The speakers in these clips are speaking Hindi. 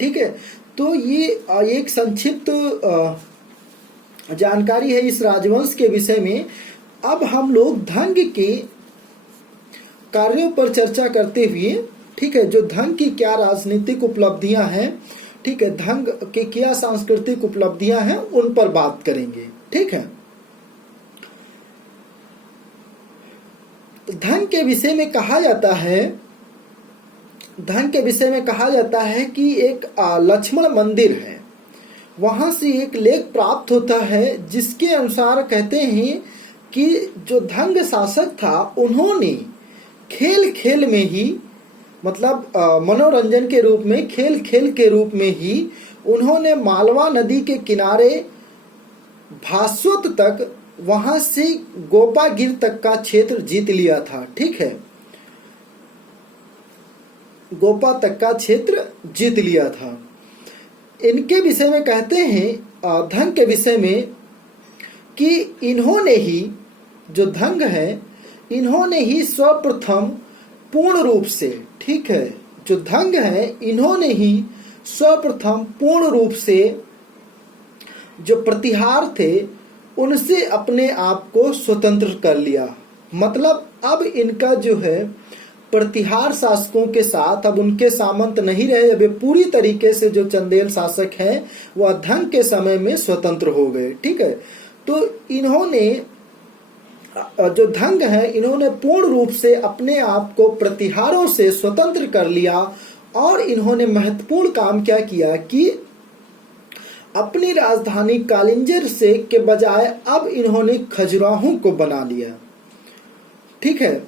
ठीक है। तो ये एक संक्षिप्त जानकारी है इस राजवंश के विषय में। अब हम लोग धंग के कार्यों पर चर्चा करते हुए, ठीक है, जो धंग की क्या राजनीतिक उपलब्धियां हैं, ठीक है, धंग की क्या सांस्कृतिक उपलब्धियां हैं, उन पर बात करेंगे। ठीक है। धंग के विषय में कहा जाता है, धंग के विषय में कहा जाता है कि एक लक्ष्मण मंदिर है, वहां से एक लेख प्राप्त होता है जिसके अनुसार कहते हैं कि जो धंग शासक था उन्होंने खेल खेल में ही, मतलब मनोरंजन के रूप में, खेल खेल के रूप में ही उन्होंने मालवा नदी के किनारे भास्वत तक, वहां से गोपागिर तक का क्षेत्र जीत लिया था। ठीक है, गोपा तक का क्षेत्र जीत लिया था। इनके विषय में कहते हैं, धंग के विषय में, कि इन्होंने ही, जो धंग है, इन्होंने ही सर्वप्रथम पूर्ण रूप से, ठीक है, जो धंग है इन्होंने ही सर्वप्रथम पूर्ण रूप से जो प्रतिहार थे उनसे अपने आप को स्वतंत्र कर लिया। मतलब अब इनका जो है प्रतिहार शासकों के साथ अब उनके सामंत नहीं रहे। अब ये पूरी तरीके से जो चंदेल शासक हैं वह धंग के समय में स्वतंत्र हो गए। ठीक है, तो इन्होंने, जो धंग है, इन्होंने पूर्ण रूप से अपने आप को प्रतिहारों से स्वतंत्र कर लिया और इन्होंने महत्वपूर्ण काम क्या किया कि अपनी राजधानी कालिंजर से के बजाय अब इन्होंने खजुराहो को बना लिया। ठीक है,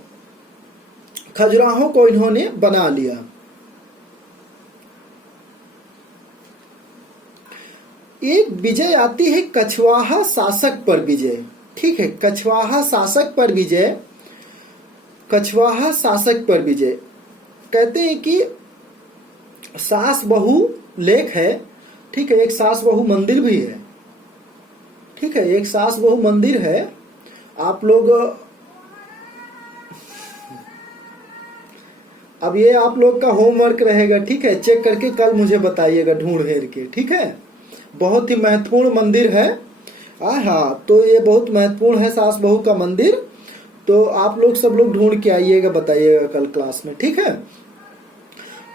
खजुराहो को इन्होंने बना लिया। एक विजय आती है कछवाहा शासक पर विजय। ठीक है, कछवाहा शासक पर विजय, कछवाहा शासक पर विजय। कहते हैं कि सास बहू लेख है। ठीक है, एक सास बहू मंदिर भी है। ठीक है, एक सास बहू मंदिर है। आप लोग, अब ये आप लोग का होमवर्क रहेगा। ठीक है, चेक करके कल मुझे बताइएगा ढूंढ हेर के। ठीक है, बहुत ही महत्वपूर्ण मंदिर है। हाँ, तो ये बहुत महत्वपूर्ण है सास बहू का मंदिर। तो आप लोग सब लोग ढूंढ के आइएगा, बताइएगा कल क्लास में। ठीक है,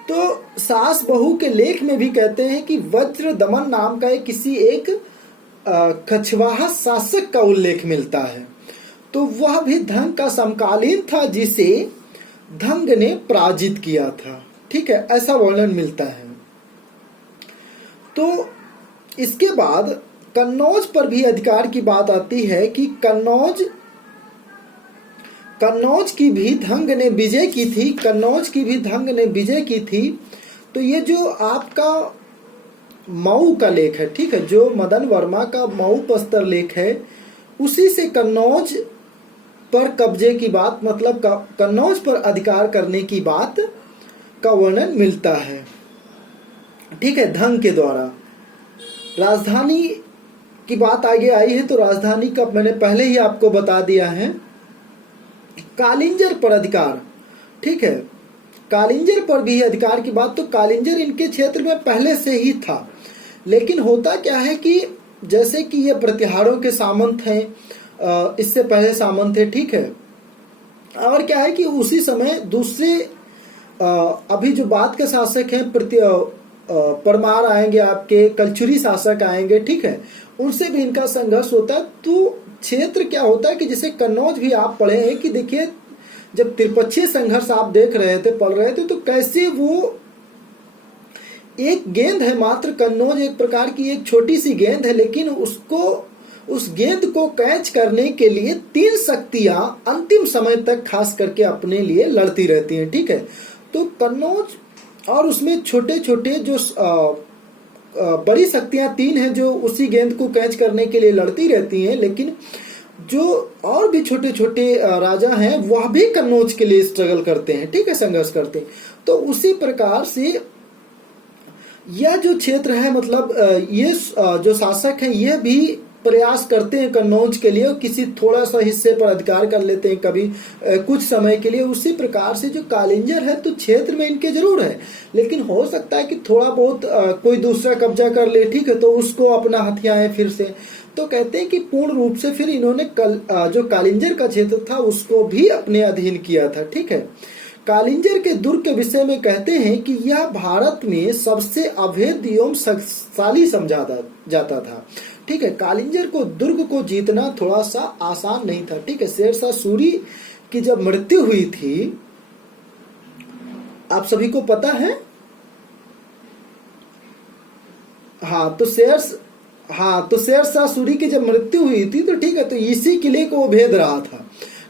तो सास बहू के लेख में भी कहते हैं कि वज्र दमन नाम का किसी एक कछवाहा शासक का उल्लेख मिलता है। तो वह भी धंग का समकालीन था जिसे धंग ने पराजित किया था। ठीक है, ऐसा वर्णन मिलता है। तो इसके बाद कन्नौज पर भी अधिकार की बात आती है कि कन्नौज की भी धंग ने विजय की थी। कन्नौज की भी धंग ने विजय की थी। तो ये जो आपका मऊ का लेख है, ठीक है, जो मदन वर्मा का मऊ प्रस्तर लेख है, उसी से कन्नौज पर कब्जे की बात, मतलब कन्नौज पर अधिकार करने की बात का वर्णन मिलता है। ठीक है, धंग के द्वारा। राजधानी की बात आगे आई है, तो राजधानी का मैंने पहले ही आपको बता दिया है। कालिंजर पर अधिकार, ठीक है, कालिंजर पर भी अधिकार की बात, तो कालिंजर इनके क्षेत्र में पहले से ही था। लेकिन होता क्या है कि जैसे कि ये प्रतिहारों के सामंत हैं, इससे पहले सामंत थे। ठीक है, और क्या है कि उसी समय दूसरे अभी जो बाद के शासक हैं, परमार आएंगे, आपके कलचुरी शासक आएंगे। ठीक है, उनसे भी इनका संघर्ष होता है। तो क्षेत्र क्या होता है कि जैसे कन्नौज भी आप पढ़े हैं कि देखिए, जब त्रिपक्षीय संघर्ष आप देख रहे थे, पढ़ रहे थे, तो कैसे वो एक गेंद है मात्र, कन्नौज एक प्रकार की एक छोटी सी गेंद है, लेकिन उस गेंद को कैच करने के लिए तीन शक्तियां अंतिम समय तक खास करके अपने लिए लड़ती रहती हैं। ठीक है, तो कन्नौज और उसमें छोटे छोटे जो बड़ी शक्तियां तीन हैं जो उसी गेंद को कैच करने के लिए लड़ती रहती हैं, लेकिन जो और भी छोटे छोटे राजा हैं वह भी कन्नौज के लिए स्ट्रगल करते हैं। ठीक है, संघर्ष करते हैं। तो उसी प्रकार से यह जो क्षेत्र है, मतलब ये जो शासक हैं, यह भी प्रयास करते हैं कन्नौज के लिए, किसी थोड़ा सा हिस्से पर अधिकार कर लेते हैं कभी कुछ समय के लिए। उसी प्रकार से जो कालिंजर है तो क्षेत्र में इनके जरूर है, लेकिन हो सकता है कि थोड़ा बहुत कोई दूसरा कब्जा कर ले, ठीक है, तो उसको अपना हथियाए फिर से। तो कहते हैं कि पूर्ण रूप से फिर इन्होंने जो कालिंजर का क्षेत्र था उसको भी अपने अधीन किया था, ठीक है। कालिंजर के दुर्ग के विषय में कहते हैं कि यह भारत में सबसे अभेद्य एवं शक्तिशाली समझा जाता था, ठीक है। कालिंजर को दुर्ग को जीतना थोड़ा सा आसान नहीं था, ठीक है। शेरशाह सूरी की जब मृत्यु हुई थी, आप सभी को पता है, तो शेरशाह सूरी की जब मृत्यु हुई थी तो ठीक है, तो इसी किले को वो भेद रहा था,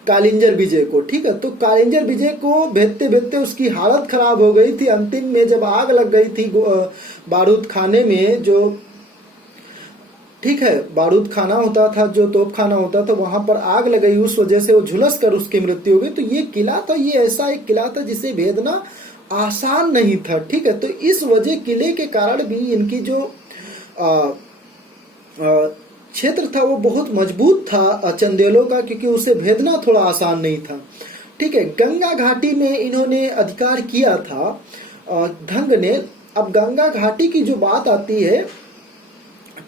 कालिंजर विजय को, ठीक है। तो कालिंजर विजय को भेदते भेदते उसकी हालत खराब हो गई थी। अंतिम में जब आग लग गई थी बारूद खाने में, जो ठीक है बारूद खाना होता था, जो तोप खाना होता था, वहां पर आग लग गई, उस वजह से वो झुलस कर उसकी मृत्यु हो गई। तो ये किला था, ये ऐसा एक किला था जिसे भेदना आसान नहीं था, ठीक है। तो इस वजह किले के कारण भी इनकी जो क्षेत्र था वो बहुत मजबूत था चंदेलों का, क्योंकि उसे भेदना थोड़ा आसान नहीं था, ठीक है। गंगा घाटी में इन्होंने अधिकार किया था धंग ने। अब गंगा घाटी की जो बात आती है,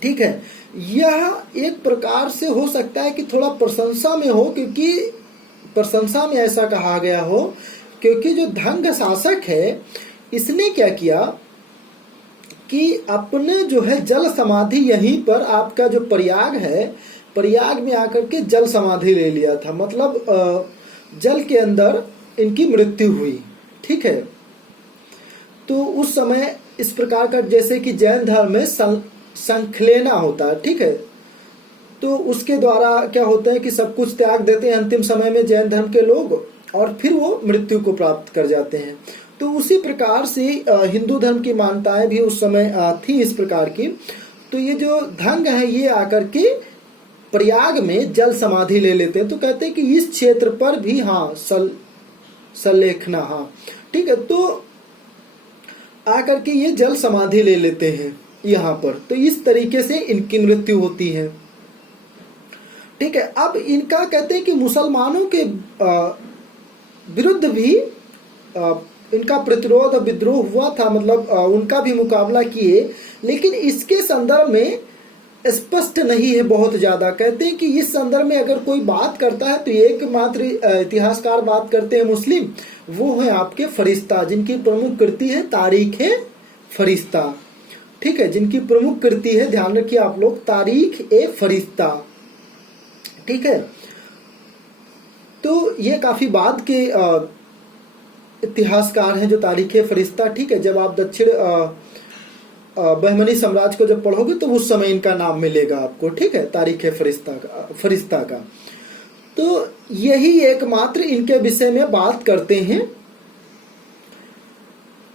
ठीक है, यह एक प्रकार से हो सकता है कि थोड़ा प्रशंसा में हो, क्योंकि प्रशंसा में ऐसा कहा गया हो, क्योंकि जो धंग शासक है इसने क्या किया कि अपने जो है जल समाधि यहीं पर आपका जो प्रयाग है, प्रयाग में आकर के जल समाधि ले लिया था, मतलब जल के अंदर इनकी मृत्यु हुई, ठीक है। तो उस समय इस प्रकार का, जैसे कि जैन धर्म में संखलेना होता है, ठीक है, तो उसके द्वारा क्या होता है कि सब कुछ त्याग देते हैं अंतिम समय में जैन धर्म के लोग, और फिर वो मृत्यु को प्राप्त कर जाते हैं। तो उसी प्रकार से हिंदू धर्म की मान्यताएं भी उस समय थी इस प्रकार की। तो ये जो धंग है ये आकर के प्रयाग में जल समाधि ले लेते हैं। तो कहते हैं कि इस क्षेत्र पर भी सलेखना, ठीक है, तो आकर के ये जल समाधि ले लेते हैं यहाँ पर। तो इस तरीके से इनकी मृत्यु होती है, ठीक है। अब इनका कहते हैं कि मुसलमानों के विरुद्ध भी इनका प्रतिरोध विद्रोह हुआ था, मतलब उनका भी मुकाबला किए, लेकिन इसके संदर्भ में स्पष्ट नहीं है बहुत ज्यादा। कहते हैं कि इस संदर्भ में अगर कोई बात करता है तो एकमात्र इतिहासकार बात करते हैं मुस्लिम, वो है आपके फरिश्ता, जिनकी प्रमुख कृति है तारीख है फरिश्ता, ठीक है, जिनकी प्रमुख कृति है, ध्यान रखिए आप लोग, तारीख ए फरिश्ता, ठीक है। तो ये काफी बाद के इतिहासकार हैं जो तारीख फरिश्ता, ठीक है। जब आप दक्षिण बहमनी साम्राज्य को जब पढ़ोगे तो उस समय इनका नाम मिलेगा आपको, ठीक है, तारीख फरिश्ता का। तो यही एकमात्र इनके विषय में बात करते हैं,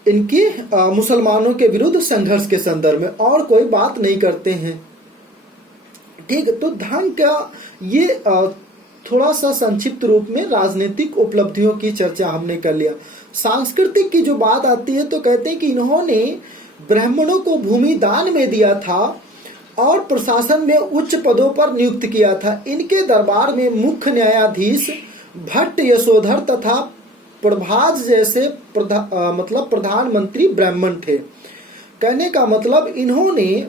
इनके मुसलमानों के विरुद्ध संघर्ष के संदर्भ में, और कोई बात नहीं करते हैं, ठीक। तो धंग का ये थोड़ा सा संक्षिप्त रूप में राजनीतिक उपलब्धियों की चर्चा हमने कर लिया। सांस्कृतिक की जो बात आती है तो कहते हैं कि इन्होंने ब्राह्मणों को भूमि दान में दिया था और प्रशासन में उच्च पदों पर नियुक्त किया था। इनके दरबार में मुख्य न्यायाधीश भट्ट यशोधर तथा प्रभाज जैसे मतलब प्रधानमंत्री ब्राह्मण थे। कहने का मतलब इन्होंने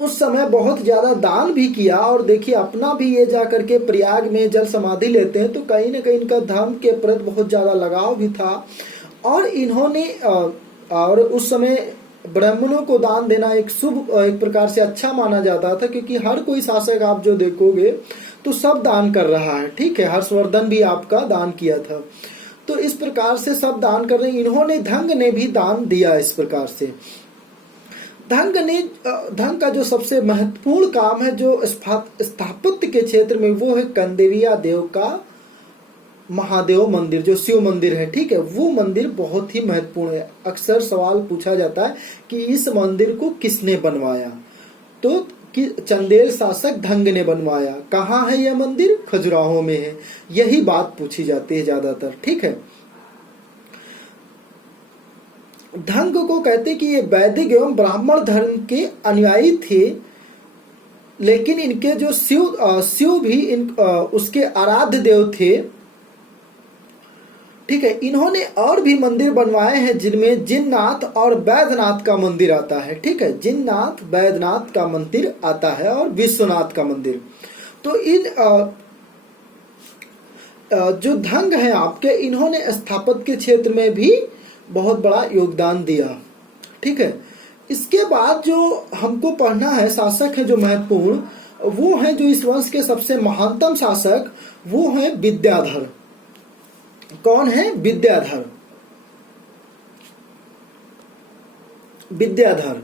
उस समय बहुत ज्यादा दान भी किया, और देखिए अपना भी ये जाकर के प्रयाग में जल समाधि लेते हैं, तो कहीं ना कहीं इनका धर्म के प्रति बहुत ज्यादा लगाव भी था। और इन्होंने और उस समय ब्राह्मणों को दान देना एक शुभ, एक प्रकार से अच्छा माना जाता था, क्योंकि हर कोई शासक आप जो देखोगे तो सब दान कर रहा है, ठीक है। हर्षवर्धन भी आपका दान किया था, तो इस प्रकार से सब दान कर रहे हैं। इन्होंने धंग ने भी दान दिया इस प्रकार से। धंग का जो सबसे महत्वपूर्ण काम है जो स्थापत्य के क्षेत्र में, वो है कंदेरिया देव का महादेव मंदिर, जो शिव मंदिर है, ठीक है, वो मंदिर बहुत ही महत्वपूर्ण है। अक्सर सवाल पूछा जाता है कि इस मंदिर को किसने बनवाया, तो कि चंदेल शासक धंग ने बनवाया। कहाँ है यह मंदिर? खजुराहो में है, यही बात पूछी जाती है ज्यादातर, ठीक है। धंग को कहते कि ये वैदिक एवं ब्राह्मण धर्म के अनुयायी थे, लेकिन इनके जो शिव भी उसके आराध्य देव थे। ठीक है, इन्होंने और भी मंदिर बनवाए हैं जिनमें जिननाथ और वैद्यनाथ का मंदिर आता है। ठीक है, जिननाथ वैद्यनाथ का मंदिर आता है और विश्वनाथ का मंदिर। तो इन जो धंग हैं आपके, इन्होंने स्थापत्य के क्षेत्र में भी बहुत बड़ा योगदान दिया। ठीक है, इसके बाद जो हमको पढ़ना है शासक है जो महत्वपूर्ण, वो है जो इस वंश के सबसे महानतम शासक, वो है विद्याधर। कौन है? विद्याधर। विद्याधर,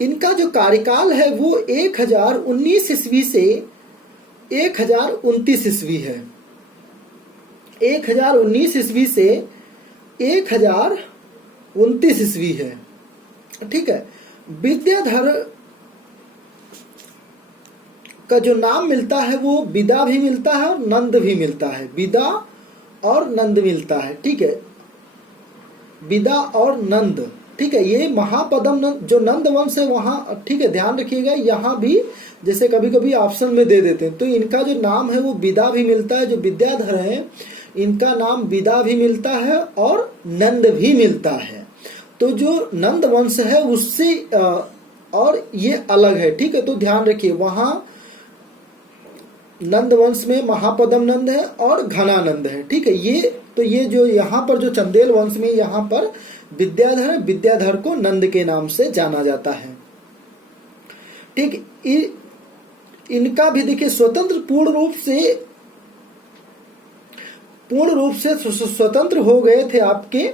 इनका जो कार्यकाल है वो 1019 ईस्वी से 1029 ईस्वी है। 1019 ईस्वी से 1029 ईस्वी है। ठीक है, विद्याधर का जो नाम मिलता है वो विदा भी मिलता है और नंद भी मिलता है। विदा और नंद मिलता है। ठीक है, विदा और नंद। ठीक है, ये महापदम जो नंद वंश है वहाँ, ठीक है, ध्यान रखिएगा, यहाँ भी जैसे कभी कभी ऑप्शन में दे देते हैं, तो इनका जो नाम है वो विदा भी मिलता है। जो विद्याधर है इनका नाम विदा भी मिलता है और नंद भी मिलता है। तो जो नंद वंश है उससे और ये अलग है। ठीक है, तो ध्यान रखिए, वहाँ नंद वंश में महापदम नंद है और घनानंद है। ठीक है, ये जो यहाँ पर जो चंदेल वंश में यहाँ पर विद्याधर है, विद्याधर को नंद के नाम से जाना जाता है। ठीक, इनका भी देखिए स्वतंत्र पूर्ण रूप से स्वतंत्र हो गए थे आपके,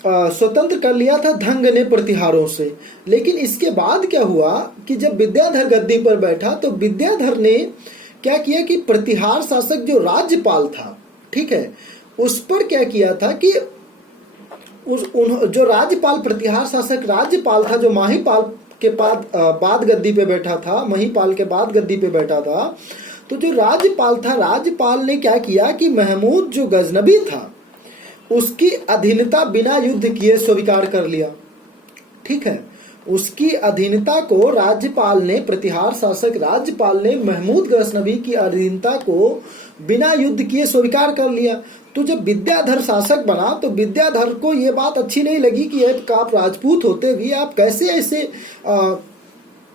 स्वतंत्र कर लिया था धंग ने प्रतिहारों से। लेकिन इसके बाद क्या हुआ कि जब विद्याधर गद्दी पर बैठा तो विद्याधर ने क्या किया कि प्रतिहार शासक जो राज्यपाल था, ठीक है, उस पर क्या किया था कि जो राज्यपाल प्रतिहार शासक राज्यपाल था, जो माहीपाल के बाद गद्दी पे बैठा था, महीपाल के बाद गद्दी पे बैठा था, तो जो राज्यपाल था, राज्यपाल ने क्या किया कि महमूद जो गजनबी था उसकी अधीनता बिना युद्ध किए स्वीकार कर लिया। ठीक है, उसकी अधीनता को राज्यपाल ने, प्रतिहार शासक राज्यपाल ने महमूद गजनबी की अधीनता को बिना युद्ध किए स्वीकार कर लिया। तो जब विद्याधर शासक बना तो विद्याधर को ये बात अच्छी नहीं लगी कि आप राजपूत होते भी आप कैसे ऐसे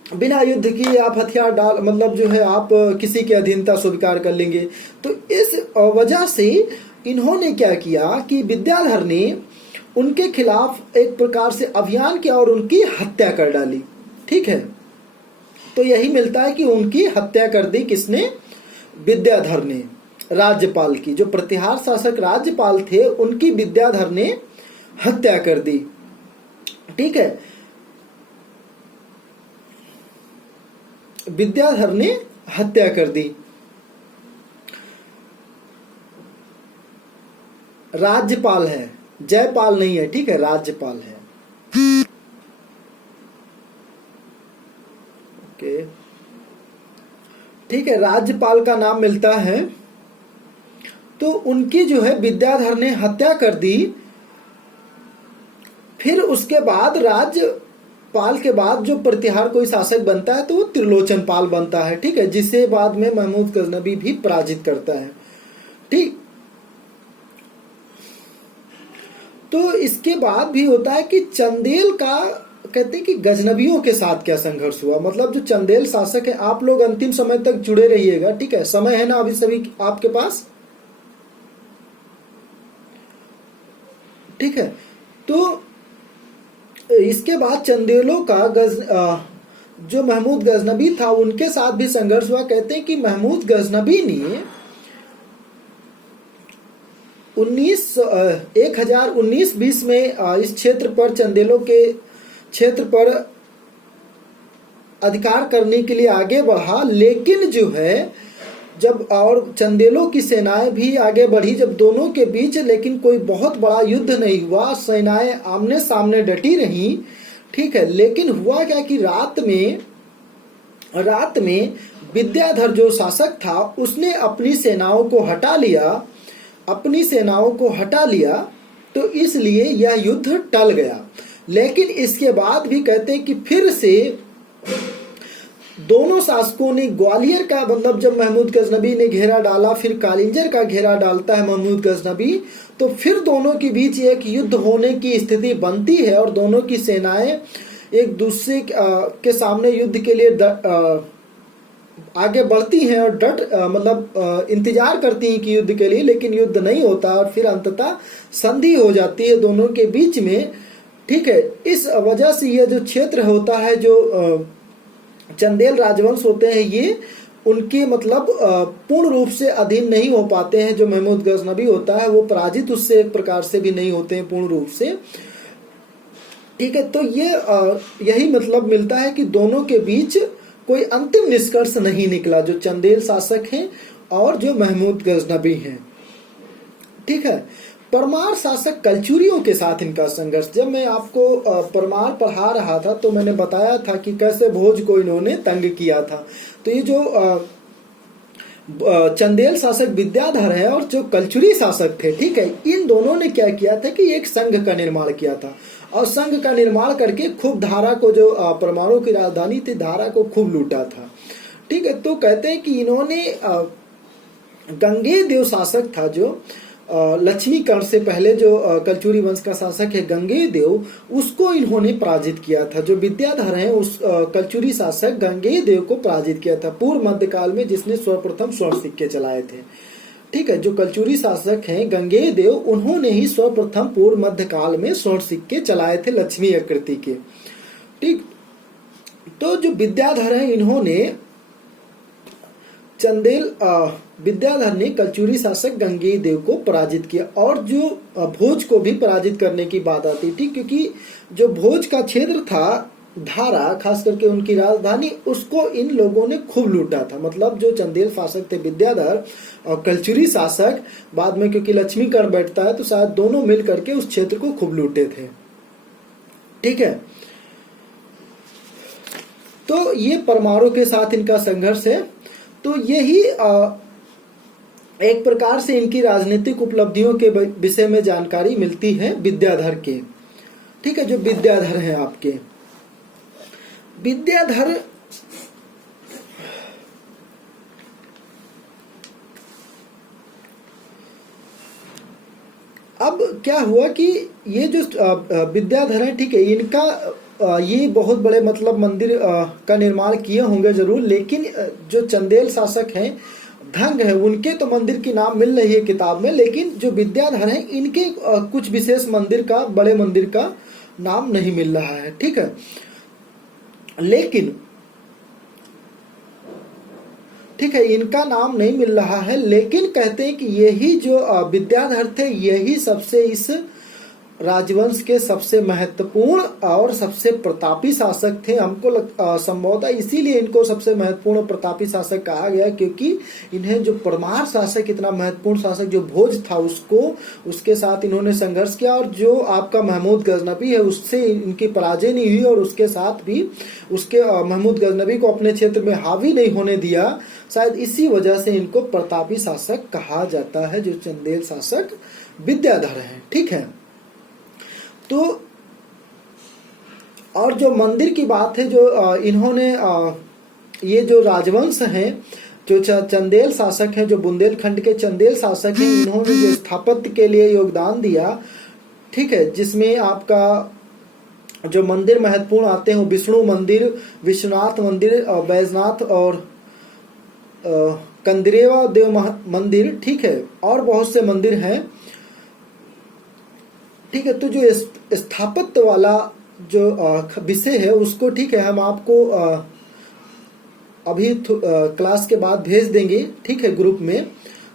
बिना युद्ध किए आप हथियार डाल, मतलब जो है आप किसी की अधीनता स्वीकार कर लेंगे। तो इस वजह से इन्होंने क्या किया कि विद्याधर ने उनके खिलाफ एक प्रकार से अभियान किया और उनकी हत्या कर डाली। ठीक है, तो यही मिलता है कि उनकी हत्या कर दी किसने? विद्याधर ने, राज्यपाल की। जो प्रतिहार शासक राज्यपाल थे उनकी विद्याधर ने हत्या कर दी। ठीक है, विद्याधर ने हत्या कर दी। राज्यपाल है, जयपाल नहीं है। ठीक है, राज्यपाल है। ओके, ठीक है, राज्यपाल का नाम मिलता है। तो उनकी जो है विद्याधर ने हत्या कर दी। फिर उसके बाद राज्यपाल के बाद जो प्रतिहार कोई शासक बनता है तो वो त्रिलोचन पाल बनता है। ठीक है, जिसे बाद में महमूद गजनबी भी पराजित करता है। ठीक, तो इसके बाद भी होता है कि चंदेल का, कहते हैं कि गजनबियों के साथ क्या संघर्ष हुआ। मतलब जो चंदेल शासक है, आप लोग अंतिम समय तक जुड़े रहिएगा। ठीक है, समय है ना अभी सभी आपके पास? ठीक है, तो इसके बाद चंदेलों का जो महमूद गजनबी था उनके साथ भी संघर्ष हुआ। कहते हैं कि महमूद गजनबी ने 1019-20 में इस क्षेत्र पर, चंदेलों के क्षेत्र पर अधिकार करने के लिए आगे बढ़ा। लेकिन जो है जब और चंदेलों की सेनाएं भी आगे बढ़ी, जब दोनों के बीच लेकिन कोई बहुत बड़ा युद्ध नहीं हुआ, सेनाएं आमने सामने डटी रहीं। ठीक है, लेकिन हुआ क्या कि रात में विद्याधर जो शासक था उसने अपनी सेनाओं को हटा लिया, तो इसलिए यह युद्ध टल गया। लेकिन इसके बाद भी कहते हैं कि फिर से दोनों शासकों ने ग्वालियर का, मतलब जब महमूद गजनबी ने घेरा डाला, फिर कालिंजर का घेरा डालता है महमूद गजनबी, तो फिर दोनों के बीच एक युद्ध होने की स्थिति बनती है और दोनों की सेनाएं एक दूसरे के सामने युद्ध के लिए आगे बढ़ती हैं और मतलब इंतजार करती हैं कि युद्ध के लिए, लेकिन युद्ध नहीं होता और फिर अंततः संधि हो जाती है दोनों के बीच में। ठीक है, इस वजह से यह जो क्षेत्र होता है, जो चंदेल राजवंश होते हैं, ये उनके मतलब पूर्ण रूप से अधीन नहीं हो पाते हैं। जो महमूद गजनबी होता है वो पराजित उससे एक प्रकार से भी नहीं होते हैं पूर्ण रूप से। ठीक है, तो ये यही मतलब मिलता है कि दोनों के बीच कोई अंतिम निष्कर्ष नहीं निकला, जो चंदेल शासक हैं और जो महमूद गजनबी हैं। ठीक है, परमार शासक कलचुरियों के साथ इनका संघर्ष। जब मैं आपको परमार पढ़ा रहा था तो मैंने बताया था कि कैसे भोज को इन्होंने तंग किया था। तो ये जो चंदेल शासक विद्याधर है और जो कलचुरी शासक थे, ठीक है, इन दोनों ने क्या किया था कि एक संघ का निर्माण किया था और संघ का निर्माण करके खूब धारा को, जो परमाणु की राजधानी थी धारा को खूब लूटा था। ठीक है, तो कहते हैं कि इन्होंने गंगेय देव शासक था, जो लक्ष्मीकर्ण से पहले जो कलचुरी वंश का शासक है गंगेय देव, उसको इन्होंने पराजित किया था। जो विद्याधर हैं उस कलचुरी शासक गंगेय देव को पराजित किया था पूर्व मध्यकाल में, जिसने सर्वप्रथम स्वर्ण सिक्के चलाए थे। ठीक है, जो कलचुरी शासक हैं गंगेय देव, उन्होंने ही सर्वप्रथम पूर्व मध्यकाल में स्वर्ण सिक्के चलाए थे लक्ष्मी आकृति के। ठीक, तो जो विद्याधर हैं इन्होंने विद्याधर ने कलचुरी शासक गंगेय देव को पराजित किया और जो भोज को भी पराजित करने की बात आती थी, क्योंकि जो भोज का क्षेत्र था धारा, खास करके उनकी राजधानी, उसको इन लोगों ने खूब लूटा था। मतलब जो चंदेल शासक थे विद्याधर और कलचुरी शासक, बाद में क्योंकि लक्ष्मीकर्ण बैठता है तो शायद दोनों मिल करके उस क्षेत्र को खूब लूटे थे। ठीक है, तो ये परमारों के साथ इनका संघर्ष है। तो यही एक प्रकार से इनकी राजनीतिक उपलब्धियों के विषय में जानकारी मिलती है विद्याधर के। ठीक है, जो विद्याधर हैं आपके विद्याधर अब क्या हुआ कि ये जो विद्याधर हैं, ठीक है, इनका ये बहुत बड़े मतलब मंदिर का निर्माण किए होंगे जरूर, लेकिन जो चंदेल शासक हैं धंग है, उनके तो मंदिर की नाम मिल रही है किताब में, लेकिन जो विद्याधर हैं इनके कुछ विशेष मंदिर का, बड़े मंदिर का नाम नहीं मिल रहा है। ठीक है, लेकिन ठीक है, इनका नाम नहीं मिल रहा है, लेकिन कहते हैं कि यही जो विद्याधर थे यही सबसे इस राजवंश के सबसे महत्वपूर्ण और सबसे प्रतापी शासक थे। हमको संभवतः इसीलिए इनको सबसे महत्वपूर्ण प्रतापी शासक कहा गया, क्योंकि इन्हें जो परमार शासक, इतना महत्वपूर्ण शासक जो भोज था, उसके साथ इन्होंने संघर्ष किया और जो आपका महमूद गजनबी है उससे इनकी पराजय नहीं हुई और उसके साथ भी उसके महमूद गजनबी को अपने क्षेत्र में हावी नहीं होने दिया। शायद इसी वजह से इनको प्रतापी शासक कहा जाता है, जो चंदेल शासक विद्याधर है। ठीक है, तो और जो मंदिर की बात है, जो इन्होंने ये जो राजवंश हैं, जो चंदेल शासक हैं, जो बुंदेलखंड के चंदेल शासक हैं, इन्होंने जो स्थापत्य के लिए योगदान दिया, ठीक है, जिसमें आपका जो मंदिर महत्वपूर्ण आते हैं, विष्णु मंदिर, विश्वनाथ मंदिर, बैजनाथ और कंदिरेवा देव मंदिर, ठीक है, और बहुत से मंदिर हैं। ठीक है, तो जो स्थापत्य वाला जो विषय है उसको, ठीक है, हम आपको अभी क्लास के बाद भेज देंगे, ठीक है, ग्रुप में,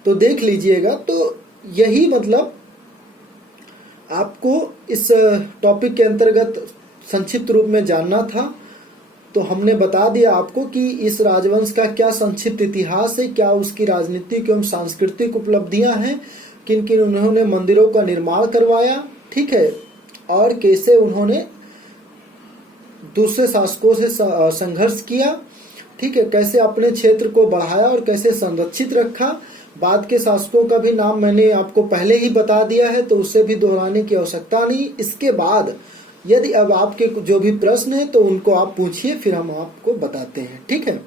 तो देख लीजिएगा। तो यही मतलब आपको इस टॉपिक के अंतर्गत संक्षिप्त रूप में जानना था। तो हमने बता दिया आपको कि इस राजवंश का क्या संक्षिप्त इतिहास है, क्या उसकी राजनीतिक एवं सांस्कृतिक उपलब्धियां हैं, किन किन उन्होंने मंदिरों का निर्माण करवाया, ठीक है, और कैसे उन्होंने दूसरे शासकों से संघर्ष किया, ठीक है, कैसे अपने क्षेत्र को बढ़ाया और कैसे संरक्षित रखा। बाद के शासकों का भी नाम मैंने आपको पहले ही बता दिया है, तो उसे भी दोहराने की आवश्यकता नहीं। इसके बाद यदि अब आपके जो भी प्रश्न है तो उनको आप पूछिए, फिर हम आपको बताते हैं। ठीक है।